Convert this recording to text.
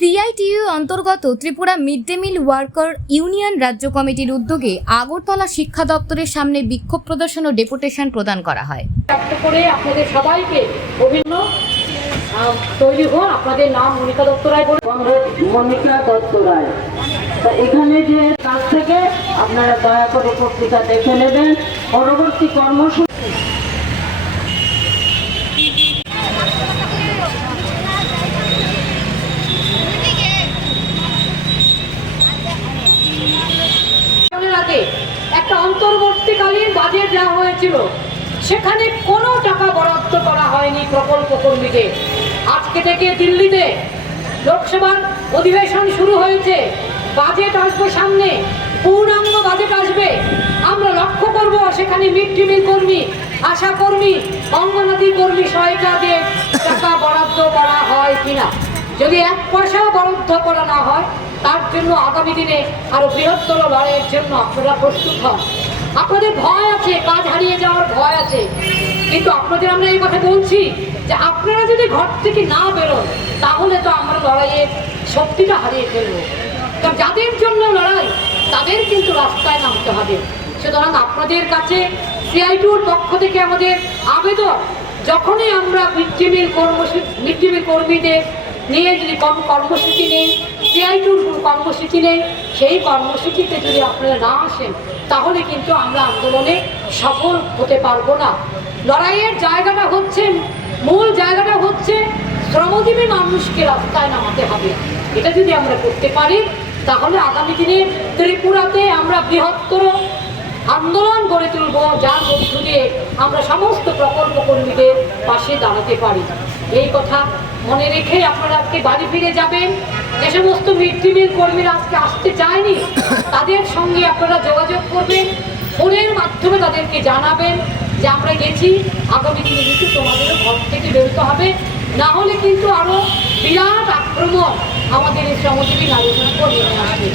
CITU অন্তর্গত Tripura mid day meal worker union রাজ্য কমিটির উদ্যোগে আগরতলা শিক্ষা দপ্তরের সামনে বিক্ষোভ প্রদর্শন ও ডেপুটেশন প্রদান করা হয়। করে আপনাদের সবাইকে অভিন্ন তৈরি হন। আপনাদের নাম মনিকা দত্ত রায় বলে। মনিকা দত্ত রায়। এখানে যে কাজ থেকে আপনারা দয়া করে পত্রিকা দেখে নেবেন। পরবর্তী কর্মসূচি একটা অন্তর্বর্তীকালীন বাজেট দেওয়া হয়েছিল, সেখানে কোনো টাকা বরাদ্দ করা হয়নি প্রকল্প কর্মীদের। আজকে থেকে দিল্লিতে লোকসভার অধিবেশন শুরু হয়েছে, বাজেট আসবে সামনে, পূর্ণাঙ্গ বাজেট আসবে। আমরা লক্ষ্য করব সেখানে মিড ডে মিল কর্মী, আশা কর্মী, অঙ্গনওয়াড়ি কর্মী সহায়িকাদের টাকা বরাদ্দ করা হয় কিনা। যদি এক পয়সাও বরাদ্দ করা না হয়, তার জন্য আগামী দিনে আরো বৃহত্তর লড়াইয়ের জন্য আপনারা প্রস্তুত হন। আপনাদের ভয় আছে, কাজ হারিয়ে যাওয়ার ভয় আছে, কিন্তু আপনাদের আমরা এই কথা বলছি যে আপনারা যদি ঘর থেকে না বেরোন, তাহলে তো আমরা লড়াইয়ের শক্তিটা হারিয়ে ফেলবো। কারণ যাদের জন্য লড়াই, তাদের কিন্তু রাস্তায় নামতে হবে। সুতরাং আপনাদের কাছে সিআইটিইউর পক্ষ থেকে আমাদের আবেদন, যখনই আমরা মিড ডে মিল কর্মীদের নিয়ে যদি কর্মসূচি নেই, সিআইটিইউর কর্মসূচি নেই, সেই কর্মসূচিতে যদি আপনারা না আসেন, তাহলে কিন্তু আমরা আন্দোলনে সফল হতে পারবো না। লড়াইয়ের জায়গাটা হচ্ছে, মূল জায়গাটা হচ্ছে শ্রমজীবী মানুষকে রাস্তায় নামাতে হবে। এটা যদি আমরা করতে পারি, তাহলে আগামী দিনে ত্রিপুরাতে আমরা বৃহত্তর আন্দোলন গড়ে তুলব, যার মধ্য দিয়ে আমরা সমস্ত প্রকল্প কর্মীদের পাশে দাঁড়াতে পারি। এই কথা মনে রেখে আপনারা আজকে বাড়ি ফিরে যাবেন। যে সমস্ত মিড ডে মিল কর্মীরা আজকে আসতে চায়নি, তাদের সঙ্গে আপনারা যোগাযোগ করবেন, ফোনের মাধ্যমে তাদেরকে জানাবেন যে আমরা গেছি, আগামী দিনে কিন্তু তোমাদেরও ঘর থেকে বেরোতে হবে, না হলে কিন্তু আরো বিরাট আক্রমণ আমাদের এই শ্রমজীবী নারীদের উপর নেমে আসবে।